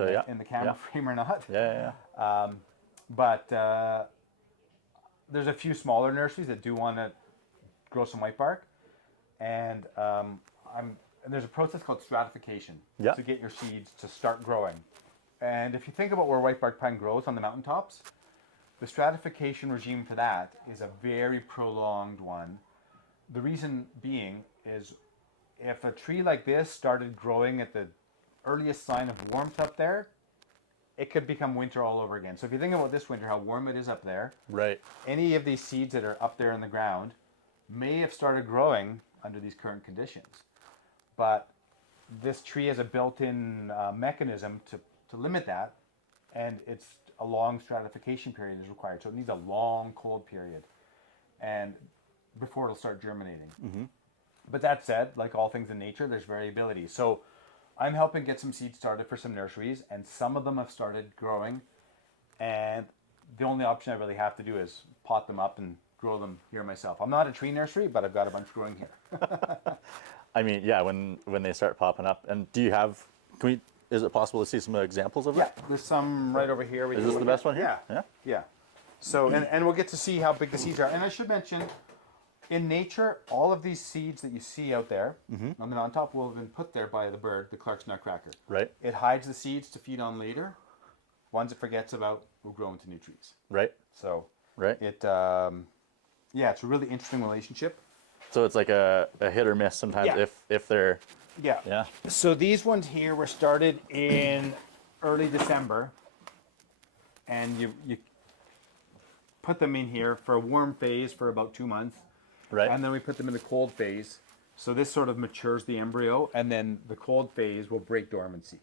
in the camera frame or not. Yeah. But there's a few smaller nurseries that do want to grow some whitebark, and there's a process called stratification to get your seeds to start growing. And if you think about where whitebark pine grows on the mountaintops, the stratification regime for that is a very prolonged one. The reason being is if a tree like this started growing at the earliest sign of warmth up there, it could become winter all over again. So if you think about this winter, how warm it is up there, right? Any of these seeds that are up there in the ground may have started growing under these current conditions. But this tree has a built-in mechanism to limit that, and it's a long stratification period is required. So it needs a long cold period and before it'll start germinating. But that said, like all things in nature, there's variability. So I'm helping get some seeds started for some nurseries, and some of them have started growing, and the only option I really have to do is pot them up and grow them here myself. I'm not a tree nursery, but I've got a bunch growing here. I mean, yeah, when they start popping up. And do you have, is it possible to see some examples of it? Yeah, there's some right over here. Is this the best one here? Yeah. So, and we'll get to see how big the seeds are. And I should mention, in nature, all of these seeds that you see out there on the mountaintop will have been put there by the bird, the Clark's nutcracker. Right. It hides the seeds to feed on later. Ones it forgets about will grow into new trees. Right. So, right. It's a really interesting relationship. So it's like a hit or miss sometimes if they're... Yeah. So these ones here were started in early December, and you put them in here for a warm phase for about 2 months. Right. And then we put them in the cold phase. So this sort of matures the embryo, and then the cold phase will break dormancy.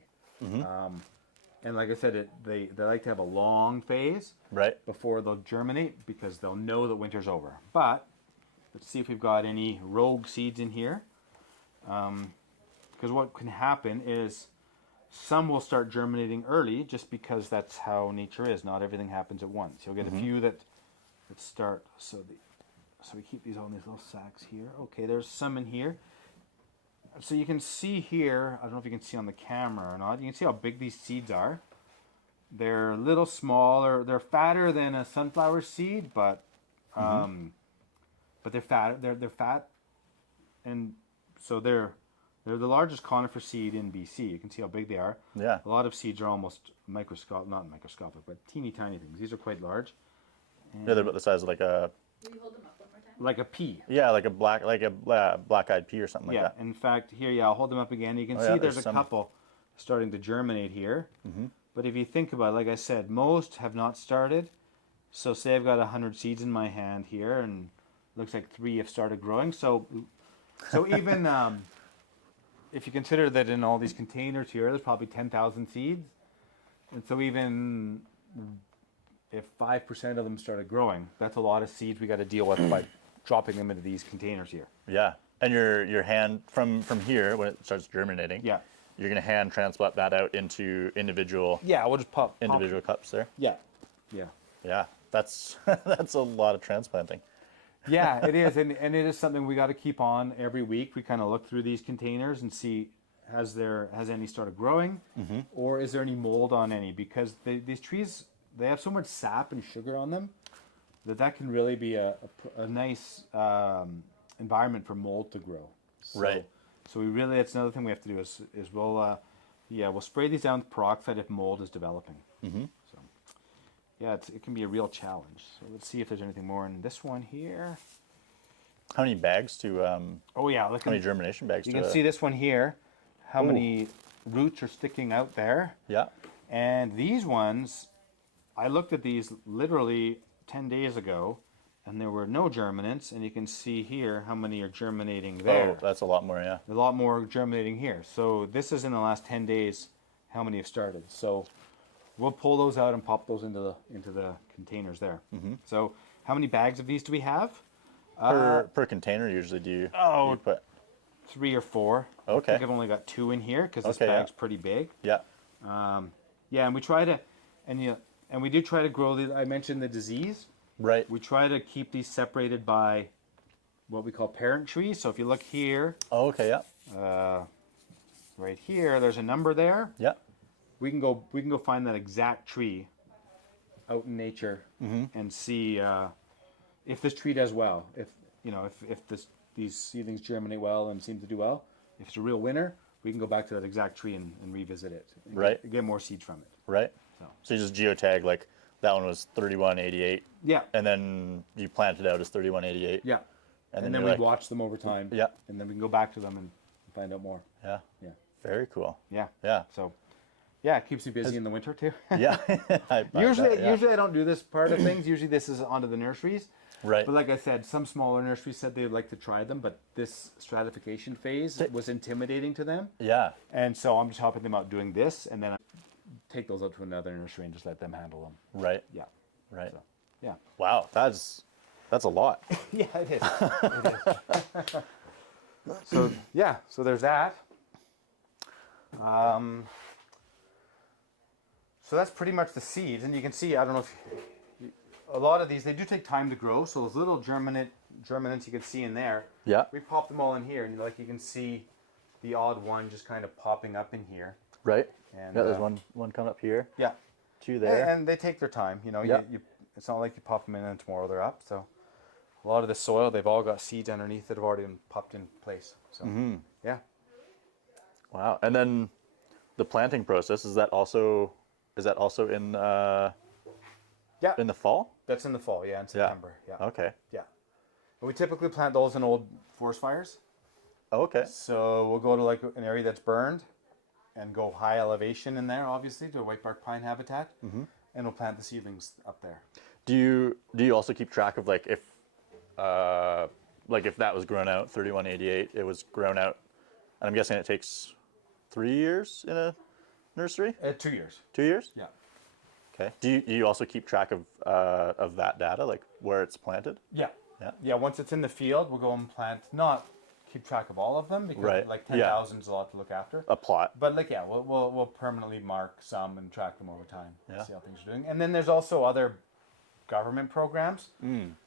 And like I said, they like to have a long phase before they'll germinate, because they'll know that winter's over. But let's see if we've got any rogue seeds in here. Because what can happen is some will start germinating early, just because that's how nature is. Not everything happens at once. You'll get a few that start. So we keep these all in these little sacks here. Okay, there's some in here. So you can see here, I don't know if you can see on the camera or not, you can see how big these seeds are. They're a little smaller, they're fatter than a sunflower seed, but they're fat. They're fat, and so they're the largest conifer seed in BC. You can see how big they are. Yeah. A lot of seeds are almost not microscopic, but teeny tiny things. These are quite large. And they're about the size of like a... Will you hold them up one more time? Like a pea. Yeah, like a black-eyed pea or something like that. Yeah, in fact, here, I'll hold them up again. You can see there's a couple starting to germinate here. But if you think about it, like I said, most have not started. So say I've got 100 seeds in my hand here, and it looks like 3 have started growing. So even if you consider that in all these containers here, there's probably 10,000 seeds. And so even if 5% of them started growing, that's a lot of seeds we got to deal with by dropping them into these containers here. Yeah. And your hand, from here, when it starts germinating, you're going to hand transplant that out into individual... Yeah, we'll just pop cups there. Yeah. That's that's a lot of transplanting. Yeah, it is, and it is something we got to keep on every week. We kind of look through these containers and see has any started growing, or is there any mold on any? Because these trees, they have so much sap and sugar on them that can really be a nice environment for mold to grow. Right. So that's another thing we have to do is we'll spray these down with peroxide if mold is developing. So yeah, it can be a real challenge. So let's see if there's anything more in this one here. How many bags to? How many germination bags? You can see this one here. How many roots are sticking out there? Yeah. And these ones, I looked at these literally 10 days ago, and there were no germinants. And you can see here how many are germinating there. Oh, that's a lot more. Yeah. A lot more germinating here. So this is in the last 10 days. How many have started? So we'll pull those out and pop those into the containers there. So how many bags of these do we have? Per container usually do you put? 3 or 4. Okay. I think I've only got 2 in here because this bag's pretty big. Yeah. And we try to, and we do try to grow I mentioned the disease. Right. We try to keep these separated by what we call parent trees. So if you look here. Oh, okay. Yeah. Right here, there's a number there. Yeah. we can go find that exact tree out in nature and see if this tree does well. If these seedlings germinate well and seem to do well. If it's a real winner, we can go back to that exact tree and revisit it. And get more seeds from it. Right. So you just geotag like that one was 3188. Yeah. And then you plant it out as 3188. Yeah. And then we watch them over time. Yeah. And then we can go back to them and find out more. Yeah. Yeah. Very cool. Yeah. Yeah. So, yeah, it keeps me busy in the winter too. Yeah. Usually I don't do this part of things. Usually this is onto the nurseries. Right. But like I said, some smaller nurseries said they would like to try them, but this stratification phase was intimidating to them. Yeah. And so I'm just helping them out doing this, and then I take those out to another nursery and just let them handle them. Right. Yeah. Right. So, yeah. Wow, that's a lot. Yeah, it is. It is. So there's that. So that's pretty much the seeds, and you can see, I don't know if a lot of these, they do take time to grow. So those little germinants you can see in there. Yeah. We pop them all in here, and like you can see the odd one just kind of popping up in here. Right. And yeah, there's one coming up here. Yeah. 2 there. And they take their time, Yeah. It's not like you pop them in and tomorrow they're up. So a lot of the soil, they've all got seeds underneath that have already been popped in place. So yeah. Wow. And then the planting process, is that also in Yeah. in the fall? That's in the fall, in September. Yeah. Okay. Yeah. And we typically plant those in old forest fires. Okay. So we'll go to like an area that's burned and go high elevation in there, obviously, to a whitebark pine habitat. And we'll plant the seedlings up there. Do you also keep track of like if that was grown out 3188, it was grown out, and I'm guessing it takes 3 years in a nursery? 2 years. 2 years? Yeah. Okay. Do you also keep track of that data, like where it's planted? Yeah. Yeah. Yeah. Once it's in the field, we'll go and plant. Not keep track of all of them because like 10,000 is a lot to look after. A plot. But we'll permanently mark some and track them over time. Yeah. See how things are doing. And then there's also other government programs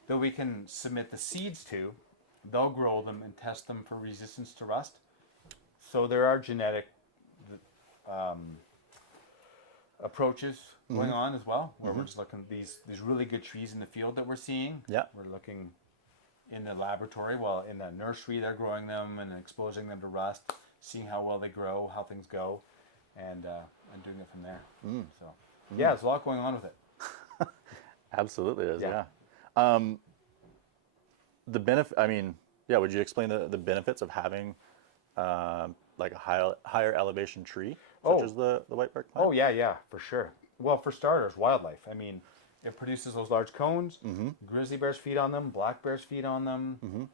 that we can submit the seeds to. They'll grow them and test them for resistance to rust. So there are genetic approaches going on as well, where we're just looking at these really good trees in the field that we're seeing. Yeah. We're looking in the laboratory, while in the nursery they're growing them and exposing them to rust, seeing how well they grow, how things go, and doing it from there. So yeah, there's a lot going on with it. Absolutely is, Yeah. The benefit, I mean, yeah, would you explain the benefits of having like a higher elevation tree, such as the whitebark pine? Oh, yeah, for sure. Well, for starters, wildlife. I mean, it produces those large cones. Grizzly bears feed on them. Black bears feed on them.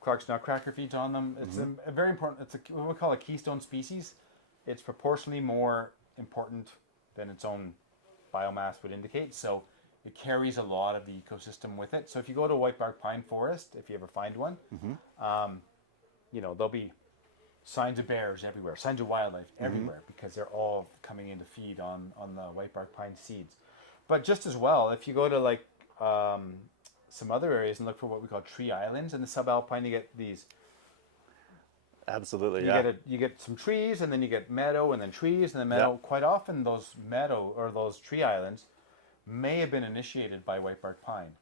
Clark's nutcracker feeds on them. It's a very important, it's what we call a keystone species. It's proportionally more important than its own biomass would indicate. So it carries a lot of the ecosystem with it. So if you go to a whitebark pine forest, if you ever find one, there'll be signs of bears everywhere, signs of wildlife everywhere, because they're all coming in to feed on the whitebark pine seeds. But just as well, if you go to like some other areas and look for what we call tree islands in the subalpine, you get these. Absolutely, You get some trees, and then you get meadow, and then trees, and then meadow. Yeah. Quite often, those meadow or those tree islands may have been initiated by whitebark pine.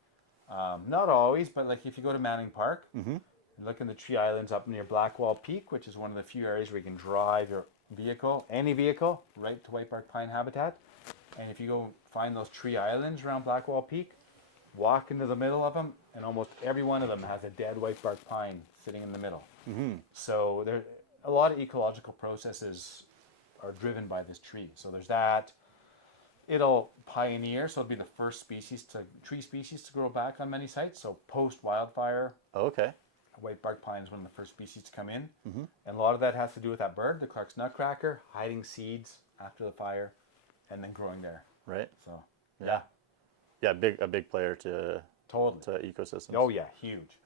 Not always, but like if you go to Manning Park, and look in the tree islands up near Blackwall Peak, which is one of the few areas where you can drive your vehicle, any vehicle, right to whitebark pine habitat. And if you go find those tree islands around Blackwall Peak, walk into the middle of them, and almost every one of them has a dead whitebark pine sitting in the middle. So there, a lot of ecological processes are driven by this tree. So there's that. It'll pioneer, so it'll be the first tree species to grow back on many sites. So post wildfire, Okay. whitebark pine is one of the first species to come in, and a lot of that has to do with that bird, the Clark's nutcracker, hiding seeds after the fire, and then growing there. Right. So Yeah. Yeah, a big player to ecosystems. Oh yeah, huge.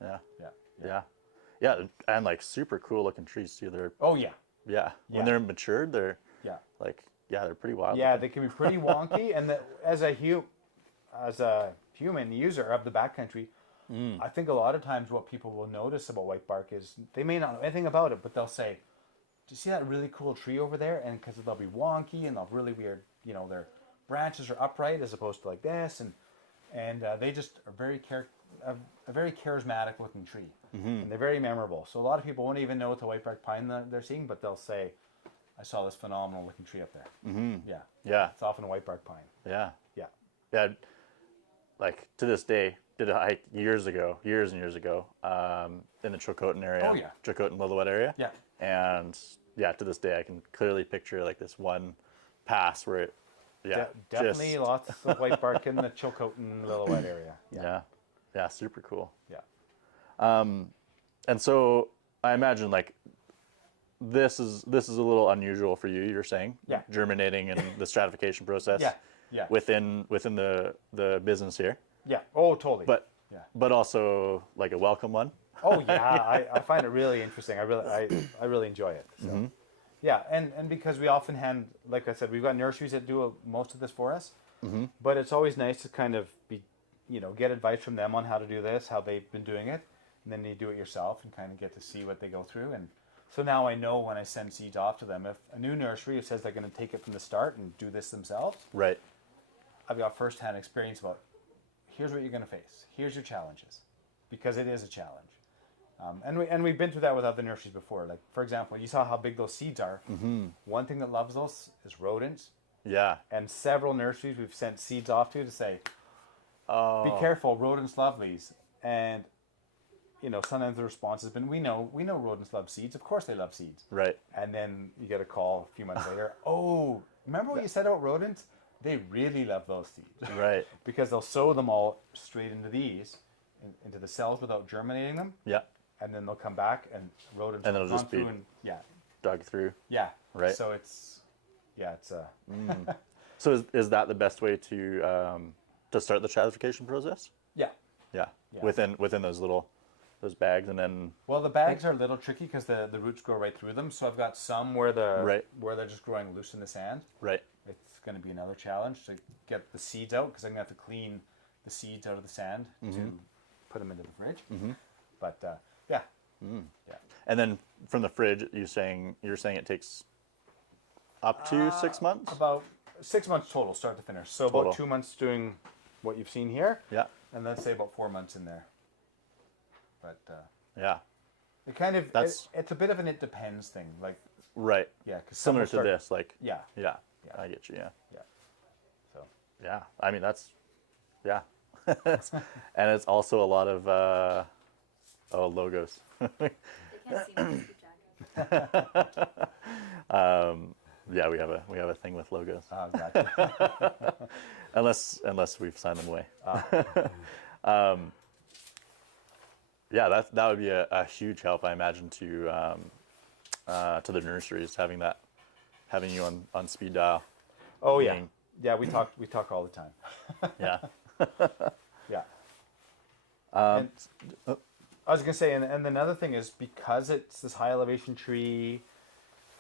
Yeah, and like super cool looking trees too. They're Oh yeah. When they're matured, they're Yeah. they're pretty wild. Yeah, they can be pretty wonky, and as a human user of the backcountry, I think a lot of times what people will notice about whitebark is they may not know anything about it, but they'll say, you see that really cool tree over there? And because they'll be wonky and they'll have really weird, their branches are upright as opposed to like this, and they just are a very charismatic looking tree, and they're very memorable. So a lot of people won't even know it's a whitebark pine that they're seeing, but they'll say, "I saw this phenomenal looking tree up there." Yeah. It's often a whitebark pine. Yeah. Yeah. Yeah. Like to this day, did a hike years and years ago, in the Chilcotin area. Oh, yeah. Chilcotin Lillooet area. Yeah. And yeah, to this day, I can clearly picture like this one pass where it, Definitely lots of whitebark in the Chilcotin Lillooet area. Yeah, super cool. Yeah. And so I imagine like this is a little unusual for you. You're saying, germinating and the stratification process. Yeah. Within the business here. Yeah. Oh, totally. But also like a welcome one. Oh yeah, I find it really interesting. I really enjoy it. So. Yeah, and because we often like I said, we've got nurseries that do most of this for us. But it's always nice to kind of get advice from them on how to do this, how they've been doing it, and then you do it yourself and kind of get to see what they go through. And so now I know when I send seeds off to them, if a new nursery who says they're going to take it from the start and do this themselves, right? I've got firsthand experience about here's what you're going to face, here's your challenges, because it is a challenge. And we've been through that with other nurseries before. Like, for example, you saw how big those seeds are. One thing that loves those is rodents. Yeah. And several nurseries we've sent seeds off to say, be careful, rodents love these. And, sometimes the response has been, we know rodents love seeds. Of course they love seeds. Right. And then you get a call a few months later, remember what you said about rodents? They really love those seeds. Right. Because they'll sow them all straight into these, into the cells without germinating them. Yeah. And then they'll come back and rodents and will it'll just be dug through. Yeah. Right. So it's a. So is that the best way to start the stratification process? Yeah. Yeah. Within those bags, and then. Well, the bags are a little tricky because the roots go right through them. So I've got some where where they're just growing loose in the sand. Right. It's going to be another challenge to get the seeds out because I'm going to have to clean the seeds out of the sand to put them into the fridge. But yeah. And then from the fridge, you're saying it takes up to 6 months? About 6 months total, start to finish. So about 2 months doing what you've seen here. Yeah. And let's say about 4 months in there. But yeah. it kind of it's a bit of an it depends thing, like right. Yeah, because similar to this, like yeah. I get you. Yeah. So yeah, I mean that's and it's also a lot of logos. They can't see me, Jack. Yeah, we have a thing with logos. Gotcha. unless we've signed them away. Yeah, that would be a huge help, I imagine, to the nurseries having you on speed dial. Oh yeah, we talk all the time. Yeah. Yeah. And I was gonna say, and another thing is because it's this high elevation tree,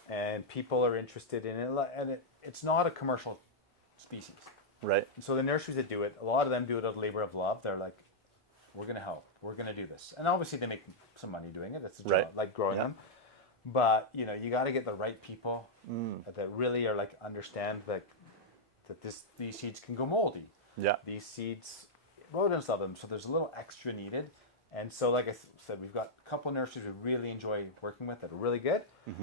and people are interested in it, and it's not a commercial species. Right. So the nurseries that do it, a lot of them do it out of labor of love. They're like, we're gonna help, we're gonna do this, and obviously they make some money doing it. It's a job, like growing them. But you got to get the right people that really are like understand that these seeds can go moldy. Yeah. These seeds, rodents love them, so there's a little extra needed. And so, like I said, we've got a couple of nurseries we really enjoy working with that are really good.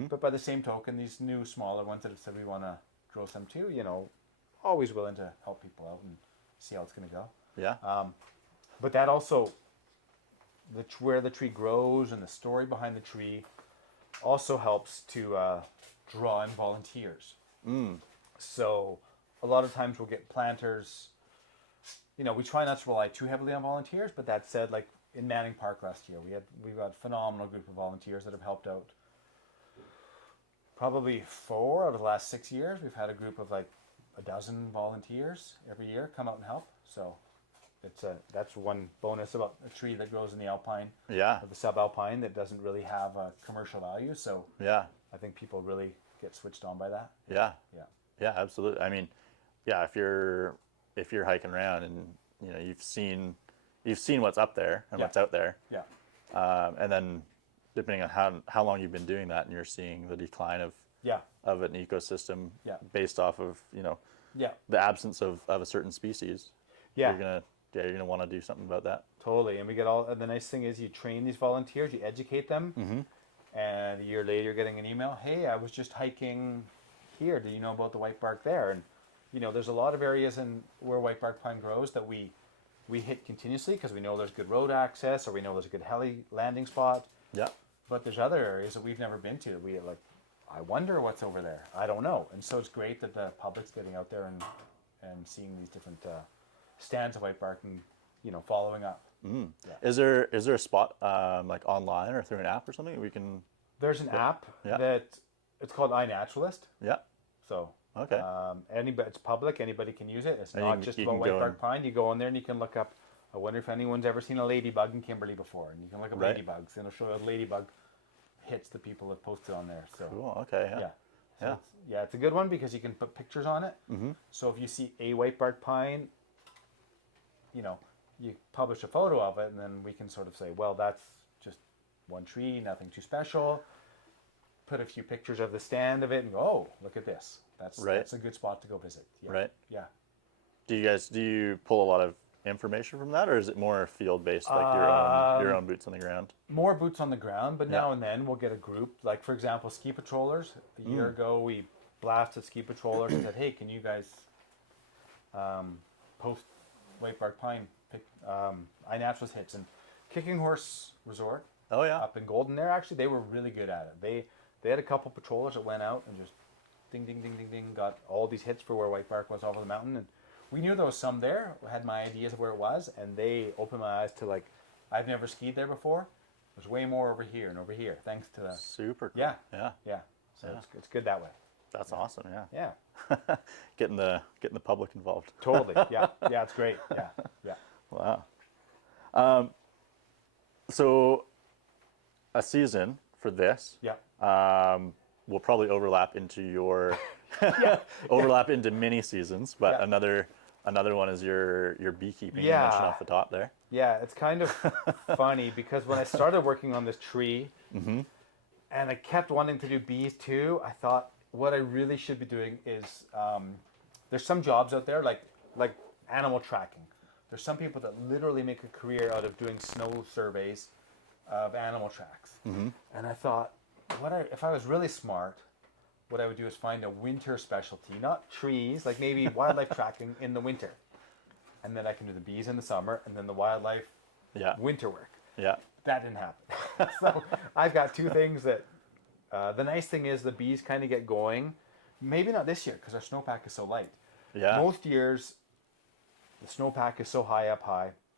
But by the same token, these new smaller ones that have said we want to grow some too, always willing to help people out and see how it's going to go. Yeah. But that also, where the tree grows and the story behind the tree also helps to draw in volunteers. So a lot of times we'll get planters. We try not to rely too heavily on volunteers, but that said, like in Manning Park last year, we've got a phenomenal group of volunteers that have helped out. Probably 4 out of the last 6 years, we've had a group of like a dozen volunteers every year come out and help. So that's one bonus about a tree that grows in the alpine, Yeah. or the subalpine, that doesn't really have a commercial value. So Yeah. I think people really get switched on by that. Yeah. Yeah. Yeah, absolutely. I mean, yeah, if you're hiking around and you've seen what's up there and Yeah. what's out there, Yeah. and then depending on how long you've been doing that, and you're seeing the decline Yeah. of an ecosystem Yeah. based off of Yeah. the absence of a certain species. Yeah. You're gonna want to do something about that. Totally. And we get all, and the nice thing is you train these volunteers, you educate them, and a year later you're getting an email, hey, I was just hiking here. Do you know about the whitebark there? And, there's a lot of areas where whitebark pine grows that we hit continuously because we know there's good road access or we know there's a good heli landing spot. Yeah. But there's other areas that we've never been to. I wonder what's over there. I don't know. And so it's great that the public's getting out there and seeing these different stands of whitebark and, following up. Mm. Yeah. Is there a spot like online or through an app or something we can? There's an app that it's called iNaturalist. Yeah. So okay. It's public. Anybody can use it. It's And not just you about can go whitebark pine. You go in there and you can look up. I wonder if anyone's ever seen a ladybug in Kimberley before, and you can look up Right. ladybugs, and it'll show you a ladybug hits the people have posted on there. So Cool. Okay. Yeah. yeah. So Yeah. it's a good one because you can put pictures on it. Mm-hmm. So if you see a whitebark pine, you publish a photo of it, and then we can sort of say, well, that's just one tree, nothing too special. Put a few pictures of the stand of it, and go, oh, look at this. That's a good spot to go visit. Yeah. Right. Yeah. Do you pull a lot of information from that, or is it more field based, like your own boots on the ground? More boots on the ground, but Yeah. now and then we'll get a group. Like, for example, ski patrollers. A year ago, we blasted ski patrollers and said, hey, can you guys post whitebark pine iNaturalist hits? And Kicking Horse Resort Oh yeah. up in Golden there, actually, they were really good at it. They had a couple patrollers that went out and just ding, ding, ding, ding, ding, got all these hits for where whitebark was over the mountain. And we knew there was some there, had my ideas of where it was, and they opened my eyes to, I've never skied there before. There's way more over here and over here, thanks to the... Super cool. Yeah. Yeah. Yeah. So Yeah. it's good that way. That's awesome. Yeah. Yeah. Getting the public involved. Totally. Yeah. Yeah, it's great. Yeah. Yeah. Wow. So a season for this Yeah. will probably overlap into your overlap into mini seasons, but Yeah. another one is your beekeeping you Yeah. mentioned off the top there. Yeah, it's kind of funny because when I started working on this tree and I kept wanting to do bees too, I thought what I really should be doing is there's some jobs out there like animal tracking. There's some people that literally make a career out of doing snow surveys of animal tracks. And I thought, if I was really smart, what I would do is find a winter specialty, not trees, like maybe wildlife tracking in the winter. And then I can do the bees in the summer and then the wildlife Yeah. winter work. Yeah. That didn't happen. So I've got two things that, the nice thing is the bees kind of get going. Maybe not this year because our snowpack is so light. Yeah. Most years, the snowpack is so high,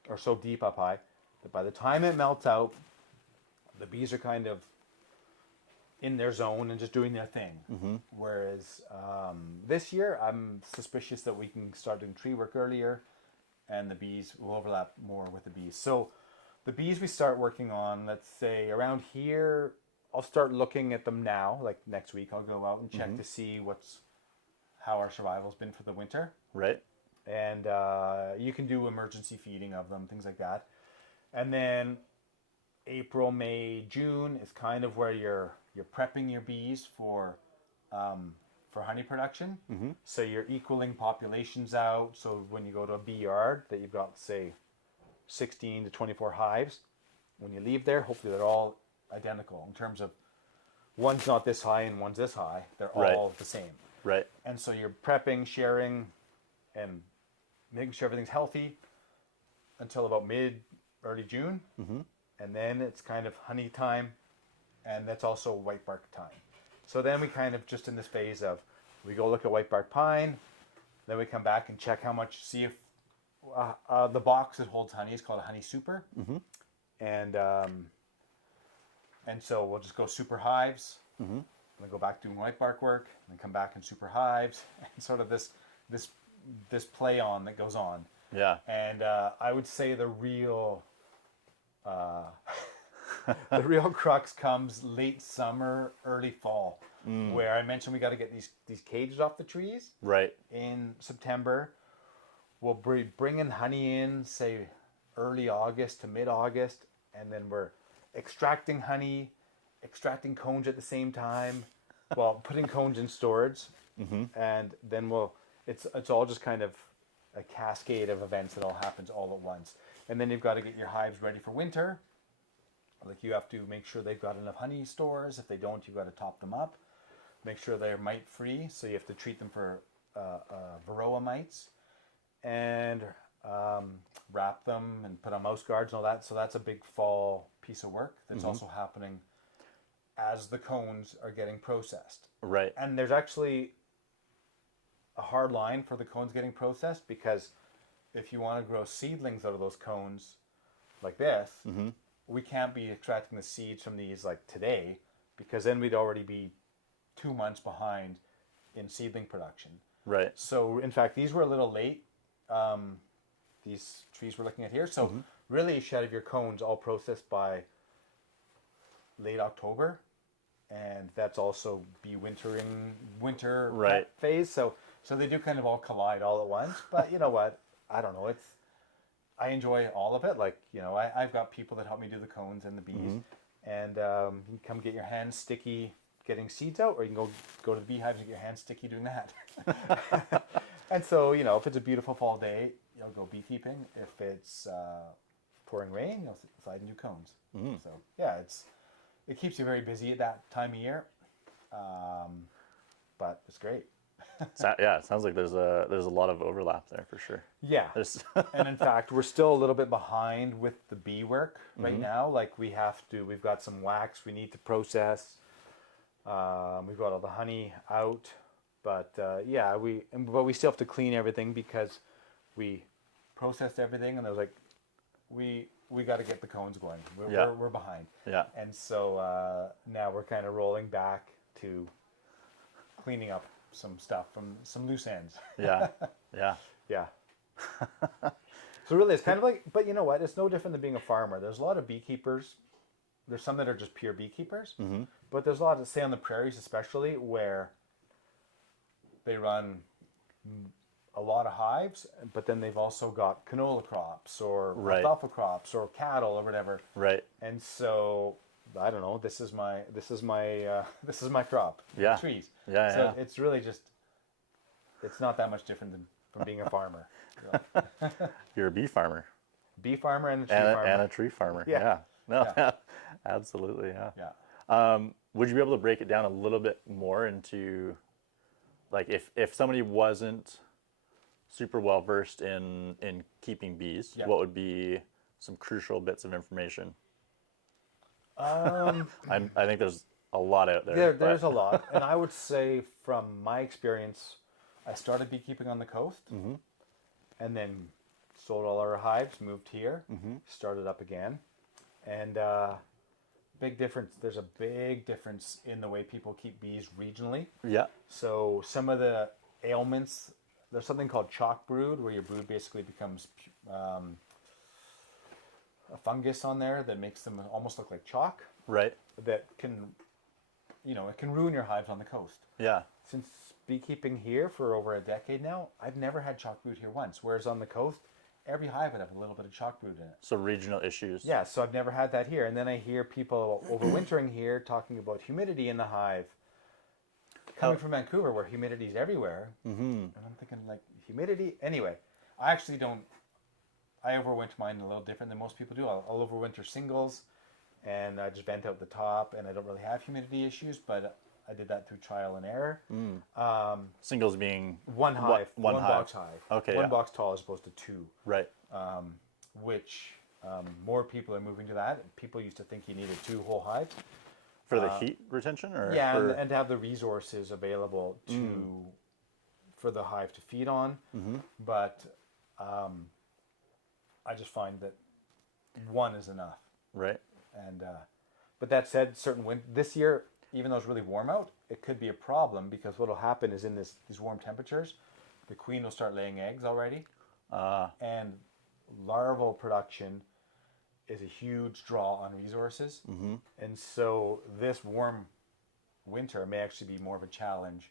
or so deep up high, that by the time it melts out, the bees are kind of in their zone and just doing their thing. Whereas this year, I'm suspicious that we can start doing tree work earlier, and the bees will overlap more with the bees. So the bees we start working on, let's say around here, I'll start looking at them now. Like next week, I'll go out and check to see how our survival's been for the winter. Right. And you can do emergency feeding of them, things like that. And then April, May, June is kind of where you're prepping your bees for honey production. So you're equaling populations out. So when you go to a bee yard that you've got, say, 16 to 24 hives, when you leave there, hopefully they're all identical in terms of one's not this high and one's this high. They're all the same. Right. And so you're prepping, sharing, and making sure everything's healthy until about early June. And then it's kind of honey time, and that's also whitebark time. So then we kind of just in this phase of, we go look at whitebark pine, then we come back and check how much, see if the box that holds honey is called a honey super. And so we'll just go super hives, and then go back doing whitebark work, and then come back in super hives, and sort of this play on that goes on. Yeah. And I would say the real the real crux comes late summer, early fall, where I mentioned we got to get these cages off the trees. Right. In September, we'll bring in honey in, say, early August to mid-August, and then we're extracting honey extracting cones at the same time, well, putting cones in storage, and then it's all just kind of a cascade of events that all happens all at once. And then you've got to get your hives ready for winter. Like you have to make sure they've got enough honey stores. If they don't, you've got to top them up. Make sure they're mite free, so you have to treat them for varroa mites, and wrap them and put on mouse guards and all that. So that's a big fall piece of work that's also happening as the cones are getting processed. Right. And there's actually a hard line for the cones getting processed, because if you want to grow seedlings out of those cones like this, we can't be extracting the seeds from these like today, because then we'd already be 2 months behind in seedling production. Right. So in fact, these were a little late. These trees we're looking at here. So really, you should have your cones all processed by late October, and that's also winter Right. phase. So they do kind of all collide all at once. But you know what? I don't know. I enjoy all of it. Like, you know, I've got people that help me do the cones and the bees, and you can come get your hands sticky getting seeds out, or you can go to the beehives and get your hands sticky doing that. And so, you know, if it's a beautiful fall day, you'll go beekeeping. If it's pouring rain, you'll slide and do cones. So yeah, it keeps you very busy at that time of year, but it's great. Yeah, it sounds like there's a lot of overlap there for sure. Yeah, and in fact, we're still a little bit behind with the bee work right now. Like we've got some wax we need to process. We've got all the honey out, but yeah, but we still have to clean everything because we processed everything, and I was like, we got to get the cones going. We're behind. Yeah. And so now we're kind of rolling back to cleaning up some stuff from some loose ends. Yeah. Yeah. Yeah. So really, it's kind of like, but you know what? It's no different than being a farmer. There's a lot of beekeepers. There's some that are just pure beekeepers, but there's a lot that say on the prairies, especially, where they run a lot of hives, but then they've also got canola crops or alfalfa crops or cattle or whatever. Right. And so I don't know. This is my crop. Yeah. Trees. Yeah. So it's really just, it's not that much different than from being a farmer. Really. You're a bee farmer. Bee farmer and a tree farmer. And a tree farmer. Yeah. Yeah. No. Yeah. Absolutely. Yeah. Yeah. Would you be able to break it down a little bit more into, like, if somebody wasn't super well versed in keeping bees, what would be some crucial bits of information? I think there's a lot out there. There's a lot, and I would say from my experience, I started beekeeping on the coast, and then sold all our hives, moved here, started up again, and big difference. There's a big difference in the way people keep bees regionally. Yeah. So some of the ailments, there's something called chalk brood, where your brood basically becomes a fungus on there that makes them almost look like chalk. Right. That can, it can ruin your hives on the coast. Yeah. Since beekeeping here for over a decade now, I've never had chalk brood here once. Whereas on the coast, every hive would have a little bit of chalk brood in it. So regional issues. Yeah, so I've never had that here. And then I hear people overwintering here talking about humidity in the hive. Coming from Vancouver, where humidity is everywhere, and I'm thinking, like, humidity? Anyway, I overwinter mine a little different than most people do. I'll overwinter singles, and I just vent out the top, and I don't really have humidity issues, but I did that through trial and error. Singles being one hive, one hive. box hive. Okay, one box tall as opposed to two. Right. Which more people are moving to that. People used to think you needed two whole hives. For the heat retention? Or yeah, and to have the resources available for the hive to feed on. But I just find that one is enough. Right. And but that said, this year, even though it's really warm out, it could be a problem, because what will happen is in these warm temperatures, the queen will start laying eggs already, and larval production is a huge draw on resources, and so this warm winter may actually be more of a challenge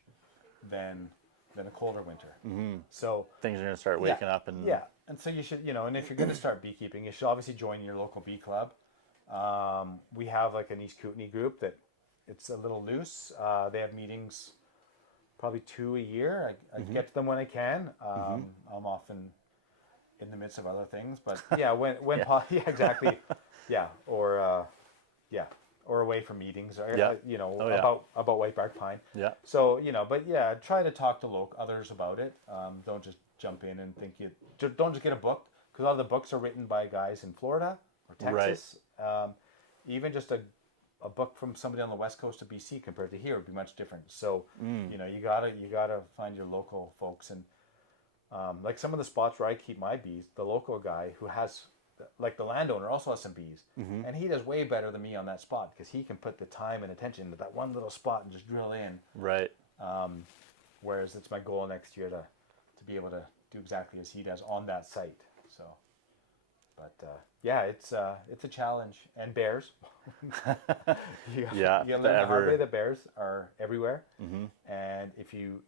than a colder winter. So things are going to start waking up, and and so you should, and if you're going to start beekeeping, you should obviously join your local bee club. We have like an East Kootenai group that it's a little loose. They have meetings probably 2 a year. I get to them when I can. I'm often in the midst of other things, but yeah, yeah, exactly. Yeah. Or away from meetings, or about whitebark pine. Yeah. So but yeah, try to talk to others about it. Don't just jump in and think don't just get a book, because a lot of the books are written by guys in Florida or Texas. Right. Even just a book from somebody on the west coast of BC compared to here would be much different. So you gotta find your local folks, and like some of the spots where I keep my bees, the local guy who has, like the landowner also has some bees, and he does way better than me on that spot, because he can put the time and attention into that one little spot and just drill in. Right. Whereas it's my goal next year to be able to do exactly as he does on that site. So, but yeah, it's a challenge. And bears. you learn the hard way that bears are everywhere. And if you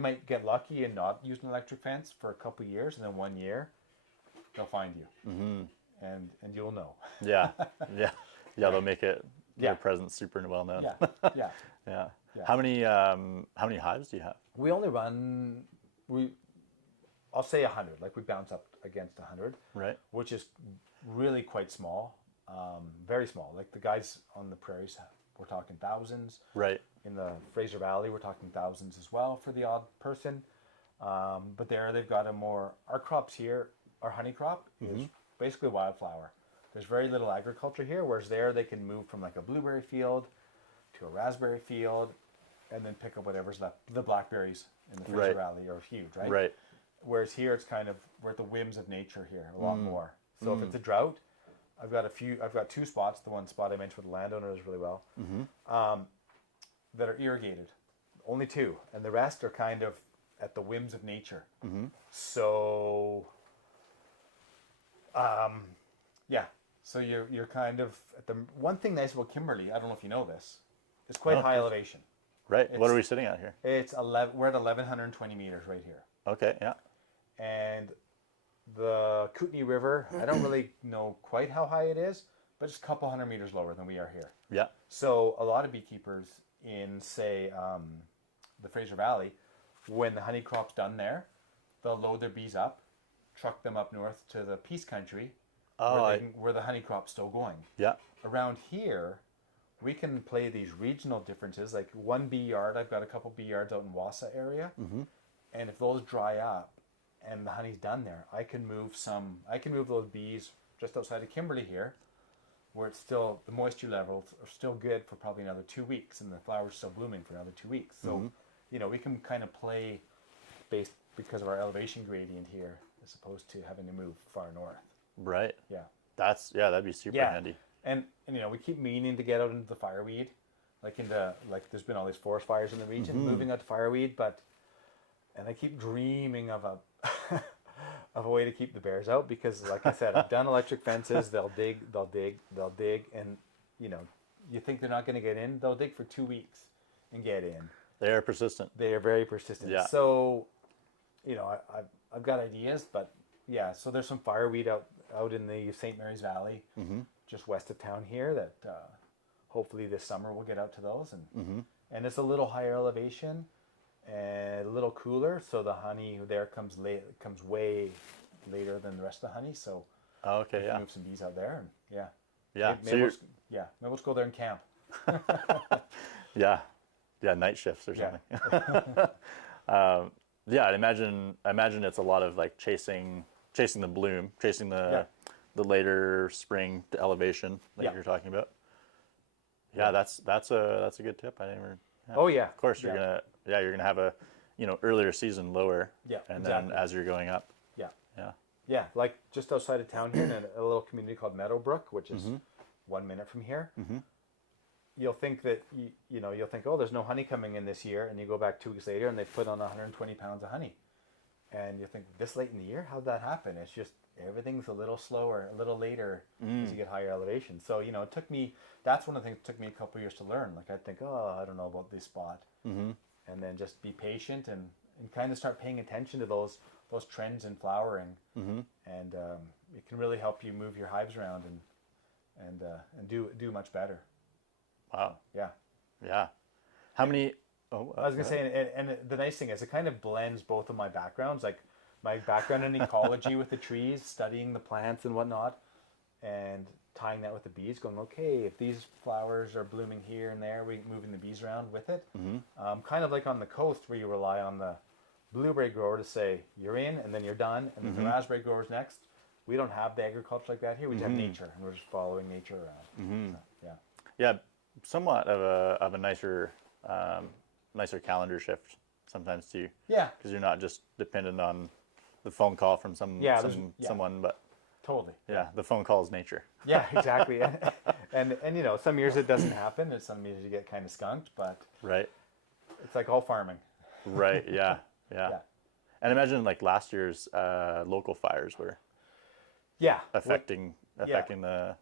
might get lucky and not use an electric fence for a couple of years, and then 1 year they'll find you, and you'll know. Yeah. They'll make it their presence super well known. Yeah. How many hives do you have? We only run I'll say 100. Like we bounce up against 100, right? Which is really quite small, very small. Like the guys on the prairies, we're talking thousands. Right. In the Fraser Valley, we're talking thousands as well for the odd person. But there they've got our crops here, our honey crop is basically wildflower. There's very little agriculture here, whereas there they can move from like a blueberry field to a raspberry field, and then pick up whatever's left. The blackberries in the Fraser Valley are huge, right? Right. Whereas here it's kind of, we're at the whims of nature here a lot more. So if it's a drought, I've got 2 spots. The one spot I mentioned with the landowner is really well, that are irrigated. Only 2, and the rest are kind of at the whims of nature. So, so you're kind of at the one thing nice about Kimberley. I don't know if you know this. It's quite high elevation. Right. What are we sitting at here? We're at 1,120 meters right here. Okay. Yeah. And the Kootenai River, I don't really know quite how high it is, but it's a couple hundred meters lower than we are here. Yeah. So a lot of beekeepers in, say, the Fraser Valley, when the honey crop's done there, they'll load their bees up, truck them up north to the Peace Country, where the honey crop's still going. Yeah. Around here, we can play these regional differences. Like one bee yard, I've got a couple bee yards out in Wassa area, and if those dry up and the honey's done there, I can move those bees just outside of Kimberley here, where it's still, the moisture levels are still good for probably another 2 weeks, and the flower's still blooming for another 2 weeks. So, we can kind of play based because of our elevation gradient here, as opposed to having to move far north. Right. Yeah. That'd be super handy. And we keep meaning to get out into the fireweed, like there's been all these forest fires in the region, moving out to fireweed, and I keep dreaming of a way to keep the bears out, because like I said, I've done electric fences. They'll dig, and you think they're not going to get in, they'll dig for 2 weeks and get in. They are persistent. They are very persistent. Yeah. So, I've got ideas, but yeah, so there's some fireweed out in the St. Mary's Valley, just west of town here, that hopefully this summer we'll get out to those, and it's a little higher elevation and a little cooler, so the honey there comes way later than the rest of the honey. So we can move some bees out there, and maybe we'll just go there and camp. Night shifts or something. I'd imagine it's a lot of like chasing the bloom, chasing the later spring to elevation like you're talking about. Yeah, that's a good tip. I didn't even. Yeah. Oh yeah. Of course, you're gonna have a earlier season lower. Yeah. And then as you're going up. Yeah. Yeah. Yeah, like just outside of town here in a little community called Meadowbrook, which is 1 minute from here. You'll think that you'll think, oh, there's no honey coming in this year, and you go back 2 weeks later and they put on 120 pounds of honey, and you think, this late in the year, how'd that happen? It's just everything's a little slower, a little later as you get higher elevation. So it took me. That's one of the things that took me a couple of years to learn. Like I'd think, oh, I don't know about this spot, and then just be patient and kind of start paying attention to those trends in flowering, and it can really help you move your hives around and do much better. Wow. Yeah. Yeah. How many? Oh, I was gonna say, and the nice thing is it kind of blends both of my backgrounds, like my background in ecology with the trees, studying the plants and whatnot, and tying that with the bees, going, okay, if these flowers are blooming here and there, we moving the bees around with it. Kind of like on the coast where you rely on the blueberry grower to say you're in and then you're done, and then the raspberry grower's next. We don't have the agriculture like that here. We just have nature, and we're just following nature around. So, yeah. Yeah, somewhat of a nicer nicer calendar shift sometimes too. Yeah. Because you're not just dependent on the phone call from someone, but Totally. yeah, the phone call is nature. Yeah, exactly. and you know, some years it doesn't happen, and some years you get kind of skunked, but Right. it's like all farming. Right. Yeah. Yeah. Yeah. And imagine like last year's local fires were Yeah. affecting the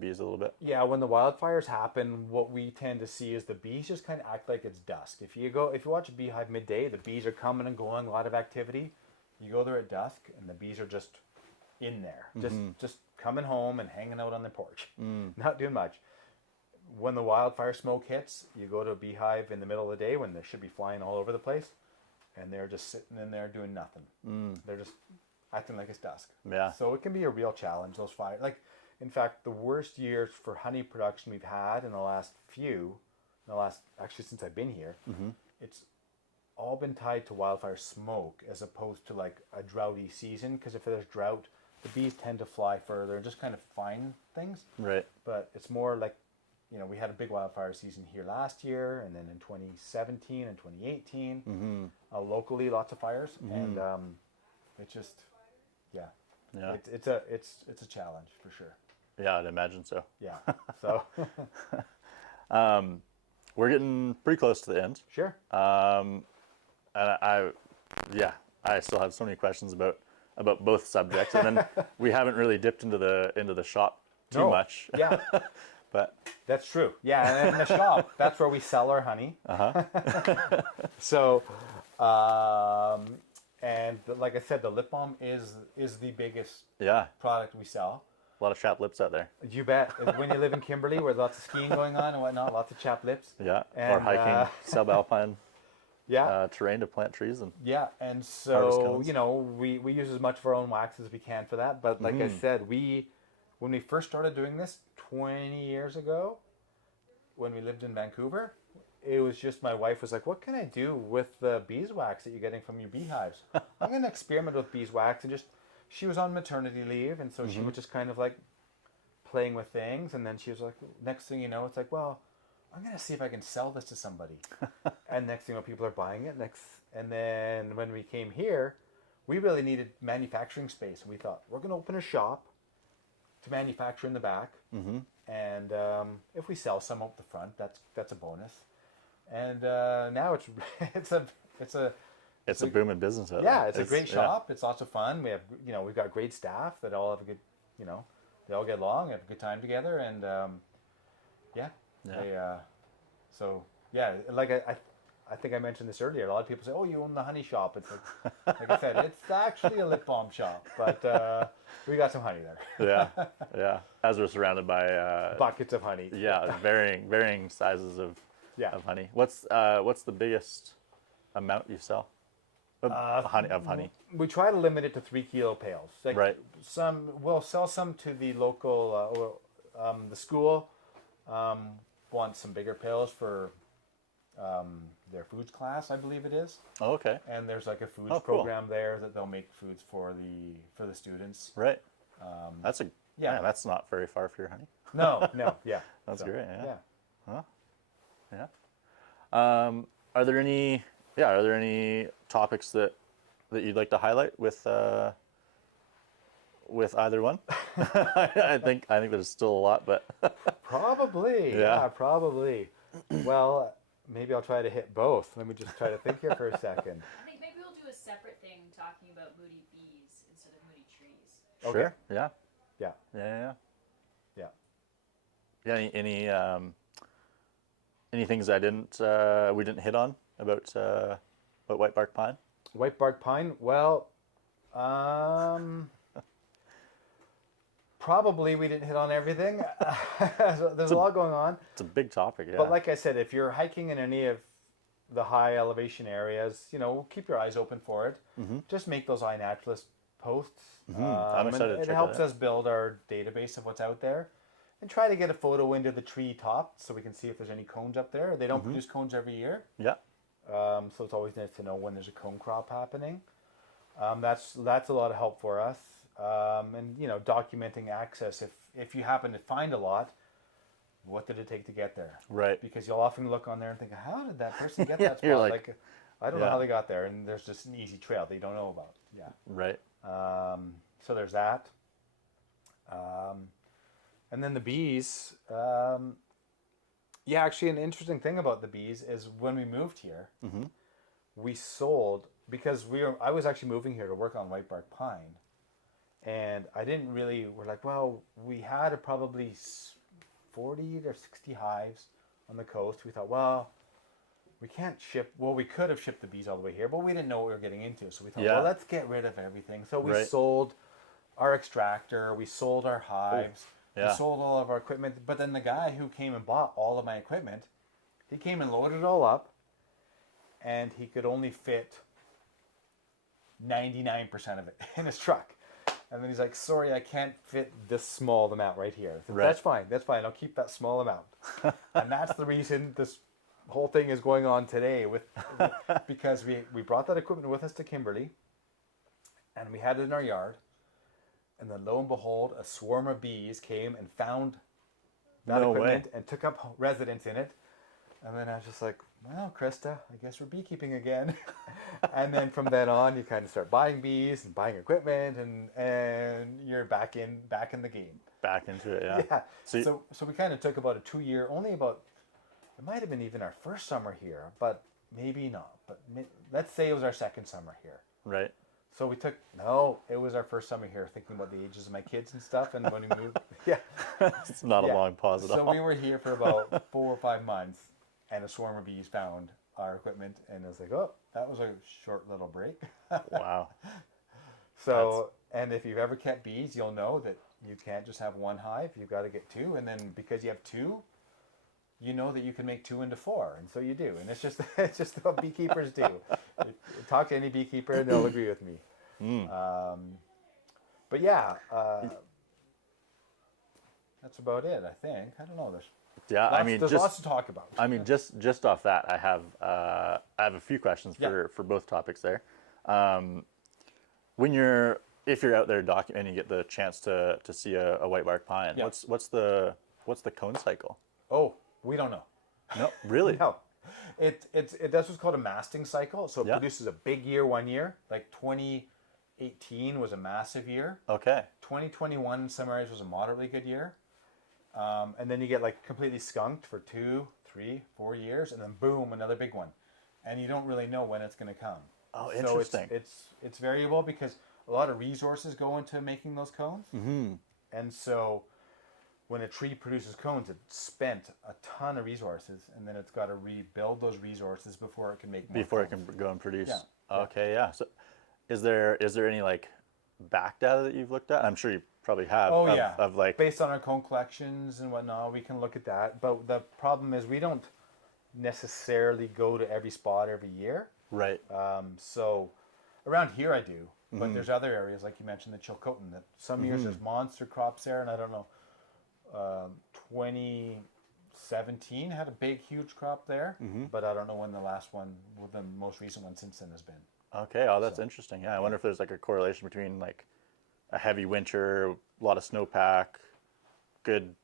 bees a little bit. Yeah, when the wildfires happen, what we tend to see is the bees just kind of act like it's dusk. If you watch a beehive midday, the bees are coming and going, a lot of activity. You go there at dusk, and the bees are just in there, just coming home and hanging out on the porch, not doing much. When the wildfire smoke hits, you go to a beehive in the middle of the day when they should be flying all over the place, and they're just sitting in there doing nothing. They're just acting like it's dusk. Yeah. So it can be a real challenge, those fires. Like, in fact, the worst years for honey production we've had in the last actually since I've been here, it's all been tied to wildfire smoke as opposed to like a droughty season. Because if there's drought, the bees tend to fly further and just kind of find things. Right. But it's more like, you know, we had a big wildfire season here last year, and then in 2017 and 2018, locally lots of fires, and it just, yeah, it's a challenge for sure. Yeah, I'd imagine so. Yeah. So we're getting pretty close to the end. sure. And I still have so many questions about both subjects, and then we haven't really dipped into the shop too No. much. Yeah. But That's true. Yeah, and in the shop, that's where we sell our honey. So, like I said, the lip balm is the biggest yeah, product we sell. a lot of chapped lips out there. You bet. When you live in Kimberley, where lots of skiing going on and whatnot, lots of chapped lips. Yeah, or And, hiking subalpine Yeah. terrain to plant trees and. Yeah, and Harvest so, cones. you know, we use as much of our own wax as we can for that. But like I said, when we first started doing this 20 years ago, when we lived in Vancouver, it was just my wife was like, what can I do with the beeswax that you're getting from your beehives? I'm going to experiment with beeswax. And she was on maternity leave, and so she was just kind of like playing with things. And then she was like, next thing you know, it's like, well, I'm going to see if I can sell this to somebody. And next thing you know, people are buying it. And then when we came here, we really needed manufacturing space. And we thought, we're going to open a shop to manufacture in the back. And if we sell some up the front, that's a bonus. And now it's a booming business out there. yeah, it's a great shop. It's lots of fun. We have, you know, we've got great staff that all have a good, you know, they all get along, have a good time together, and so yeah, like I think I mentioned this earlier. A lot of people say, "Oh, you own the honey shop." It's like I said, it's actually a lip balm shop, but we got some honey there. Yeah. As we're surrounded by Buckets of honey. varying sizes of honey. What's the biggest amount you sell of honey? We try to limit it to 3 kilo pails. Like Right. We'll sell some to the local, the school wants some bigger pails for their foods class, I believe it is. Oh, okay. And there's like a foods cool. program there that they'll make foods for the students. Right. That's not very far for your honey. No, yeah. That's So, great. Yeah. Yeah. Yeah. Are there any topics that you'd like to highlight with either one? I think there's still a lot, but Probably. Yeah, probably. Well, maybe I'll try to hit both. Let me just try to think here for a second. I think maybe we'll do a separate thing talking about Moody bees instead of Moody trees. Okay. Sure. Yeah. Yeah. Yeah. Yeah. Yeah. Any things we didn't hit on about whitebark pine? WhiteBark Pine. Well, Probably we didn't hit on everything. There's a lot going on. It's a big topic, yeah. But like I said, if you're hiking in any of the high elevation areas, keep your eyes open for it. Just make those iNaturalist posts. I'm excited to it check helps it out. us build our database of what's out there. And try to get a photo into the tree top so we can see if there's any cones up there. They don't produce cones every year. Yeah. So it's always nice to know when there's a cone crop happening. That's a lot of help for us. And documenting access. If you happen to find a lot, what did it take to get there? Right. Because you'll often look on there and think, how did that person get Yeah, that you're spot? like, I don't know how they got there, and there's just an easy trail that you don't know about. Yeah. Right. So there's that. And then the bees. Actually, an interesting thing about the bees is when we moved here, we sold because I was actually moving here to work on whitebark pine, and I didn't really. We're like, well, we had probably 40 or 60 hives on the coast. We thought, well, we can't ship. Well, we could have shipped the bees all the way here, but we didn't know what we were getting into. So we thought, well, let's get rid of everything. So we sold our extractor. We sold our hives. Yeah. We sold all of our equipment. But then the guy who came and bought all of my equipment, he came and loaded it all up, and he could only fit 99% of it in his truck. And then he's like, sorry, I can't fit this small amount right here. I said, That's fine. I'll keep that small amount. And that's the reason this whole thing is going on today because we brought that equipment with us to Kimberley, and we had it in our yard. And then lo and behold, a swarm of bees came and found that equipment and took up residence in it. And then I was just like, well, Krista, I guess we're beekeeping again. And then from then on, you kind of start buying bees and buying equipment, and you're back in the game. Back into it, yeah. Yeah. So we kind of took about a 2-year, it might have been even our first summer here, but maybe not. But let's say it was our second summer here. Right. So it was our first summer here, thinking about the ages of my kids and stuff. And when we moved, It's not a long pause at all. So we were here for about 4 or 5 months, and a swarm of bees found our equipment, and I was like, oh, that was a short little break. Wow. So, and if you've ever kept bees, you'll know that you can't just have one hive. You've got to get 2, and then because you have 2, you know that you can make 2 into 4, and so you do. And it's just what beekeepers do. Talk to any beekeeper, and they'll agree with me. But yeah, that's about it. I think. I don't know. There's lots to talk about. I mean, just off that, I have a few questions for both topics there. If you're out there documenting, you get the chance to see a whitebark pine. Yeah. What's the cone cycle? Oh, we don't know. No, really? No. It does what's called a masting cycle. So it produces a big year one year. Like 2018 was a massive year. Okay. 2021 in some areas was a moderately good year. And then you get like completely skunked for 2, 3, 4 years, and then boom, another big one. And you don't really know when it's going to come. Oh, interesting. So it's variable because a lot of resources go into making those cones. Mm-hmm. And so when a tree produces cones, it's spent a ton of resources, and then it's got to rebuild those resources before it can make more Before cones. it can go and produce. Yeah. Okay, yeah. So is there any like back data that you've looked at? I'm sure you probably have. Oh, of like based on our cone collections and whatnot, we can look at that. But the problem is we don't necessarily go to every spot every year. Right. So around here I do, but there's other areas like you mentioned the Chilcotin that some years there's monster crops there, and I don't know. 2017 had a big huge crop there, but I don't know when the most recent one since then has been. Okay, oh, that's interesting. Yeah, I wonder if there's like a correlation between like a heavy winter, a lot of snowpack, good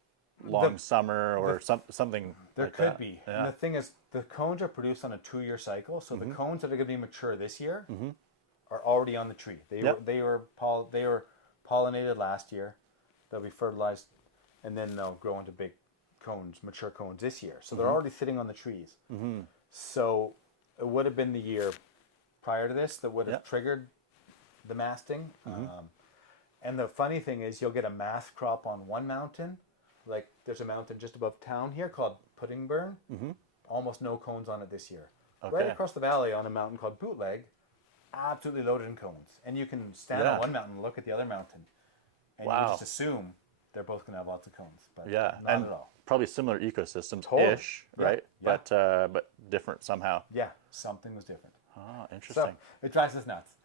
long summer, or something. There like could that. be. Yeah. And the thing is, the cones are produced on a 2-year cycle, so the cones that are going to be mature this year are already on the tree. They were pollinated last year. They'll be fertilized, and then they'll grow into big cones, mature cones this year. So they're already sitting on the trees. So it would have been the year prior to this that would have triggered the masting. And the funny thing is, you'll get a mast crop on one mountain. Like there's a mountain just above town here called Puddingburn. Almost no cones on it this year. Okay. Right across the valley on a mountain called Bootleg, absolutely loaded in cones. And you can stand on one mountain and look at the other mountain. And you just assume they're both going to have lots of cones, but Yeah, not and at all. probably similar ecosystems Totally. ish, Yeah, right? yeah. But different somehow. Yeah, something was different. Oh, So interesting. it drives us nuts.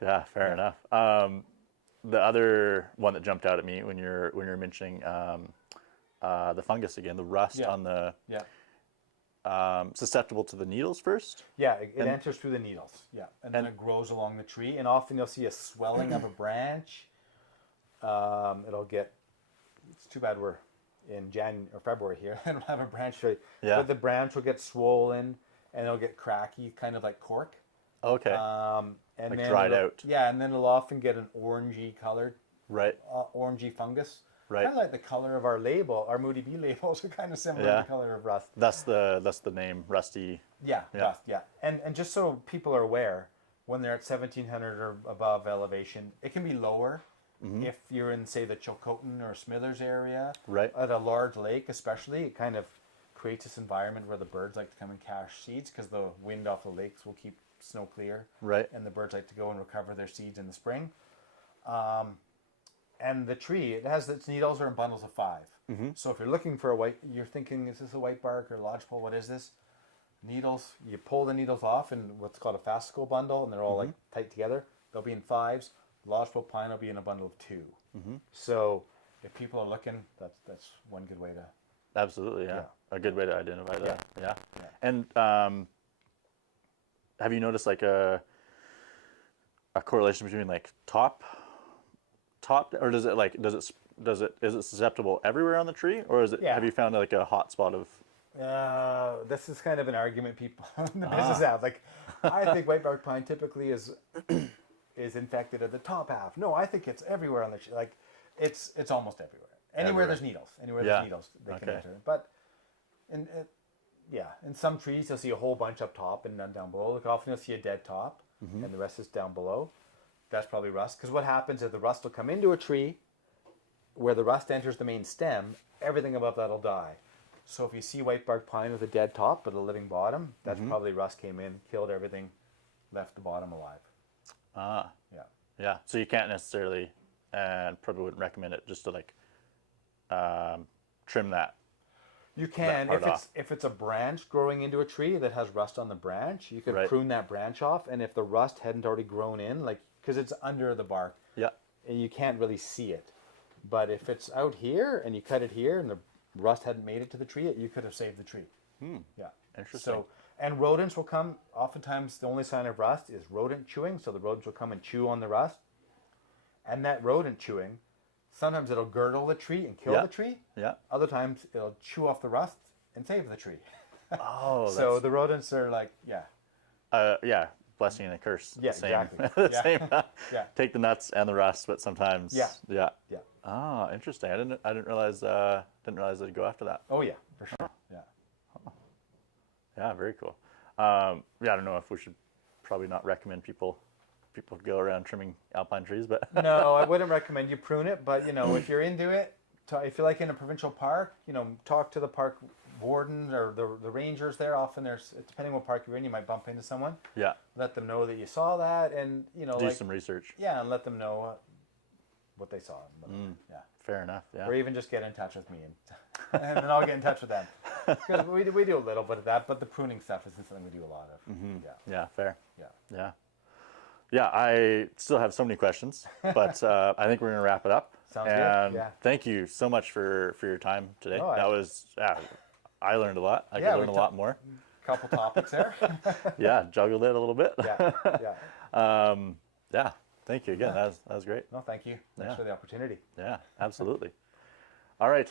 Yeah, fair enough. The other one that jumped out at me when you're mentioning the fungus again, the rust Yeah. on the Yeah. susceptible to the needles first. Yeah, it enters through the needles. Yeah, and then it grows along the tree, and often you'll see a swelling of a branch. It'll get. It's too bad we're in January or February here. I don't have a branch tree. Yeah. But the branch will get swollen, and it'll get cracky, kind of like cork. Okay. And Like then dried it'll- out. Yeah, and then it'll often get an orangey colored, Right. orangey fungus. Right. Kind of like the color of our label. Our MoodyBee labels are kind of similar Yeah. to the color of rust. That's the name, rusty. Yeah, Yeah. rust. Yeah, and just so people are aware, when they're at 1,700 or above elevation, it can be lower. If you're in, say, the Chilcotin or Smithers area, Right. at a large lake especially, it kind of creates this environment where the birds like to come and cache seeds because the wind off the lakes will keep snow clear. Right. And the birds like to go and recover their seeds in the spring. And the tree, it has its needles are in bundles of 5. So if you're looking for you're thinking, is this a white bark or lodgepole? What is this? Needles, you pull the needles off in what's called a fascicle bundle, and they're all like tight together. They'll be in 5s. Lodgepole pine will be in a bundle of 2. So if people are looking, that's one good way to. Absolutely, yeah. Yeah. A good way to identify that. Yeah. Yeah. And have you noticed like a correlation between like top, or is it susceptible everywhere on the tree, or is it? Yeah. Have you found like a hot spot of? This is kind of an argument people in the business have. Like, I think whitebark pine typically is infected at the top half. No, I think it's everywhere on the tree. Like, it's almost everywhere. Anywhere there's needles. Anywhere there's needles, they can enter. But in some trees you'll see a whole bunch up top and none down below. Like often you'll see a dead top and the rest is down below. That's probably rust. Because what happens is the rust will come into a tree where the rust enters the main stem. Everything above that will die. So if you see whitebark pine with a dead top but a living bottom, that's probably rust came in, killed everything, left the bottom alive. Ah. Yeah. Yeah. So you can't necessarily, and probably wouldn't recommend it just to like trim that. You can part off. if it's a branch growing into a tree that has rust on the branch, you can Right. prune that branch off, and if the rust hadn't already grown in, like because it's under the bark, Yeah. and you can't really see it. But if it's out here and you cut it here and the rust hadn't made it to the tree, you could have saved the tree. Yeah. Interesting. So and rodents will come. Oftentimes, the only sign of rust is rodent chewing. So the rodents will come and chew on the rust, and that rodent chewing. Sometimes it'll girdle the tree and kill Yeah. the tree. Yeah. Other times it'll chew off the rust and save the tree. Oh. So the rodents are like, yeah. Yeah. Blessing and a curse. Yeah, Same. exactly. Yeah. Same. Yeah. Take the nuts and the rust, but sometimes. Yeah. Yeah. Yeah. Oh, interesting. I didn't realize they'd go after that. Oh yeah, for sure. Yeah. Yeah, very cool. Yeah, I don't know if we should probably not recommend people go around trimming alpine trees, but No, I wouldn't recommend you prune it, but if you're into it, if you're like in a provincial park, talk to the park warden or the rangers there. Often depending what park you're in, you might bump into someone. yeah, Let them know that you saw that, and do some research. Yeah, and let them know what they saw. Yeah. Fair enough. Yeah. Or even just get in touch with me, and then I'll get in touch with them. Because we do a little bit of that, but the pruning stuff isn't something we do a lot of. Yeah. Yeah. Fair. Yeah. Yeah. Yeah. I still have so many questions, but I think we're gonna wrap it up. Sounds good, And yeah. thank you so much for your time today. Oh, that was I learned a lot. I Yeah, could we learn a lot more. Couple topics there. Yeah, juggled it a little bit. Yeah. Yeah. Yeah. Thank you again. That was great. No, thank you. Thanks Yeah. for the opportunity. Yeah, absolutely. All right.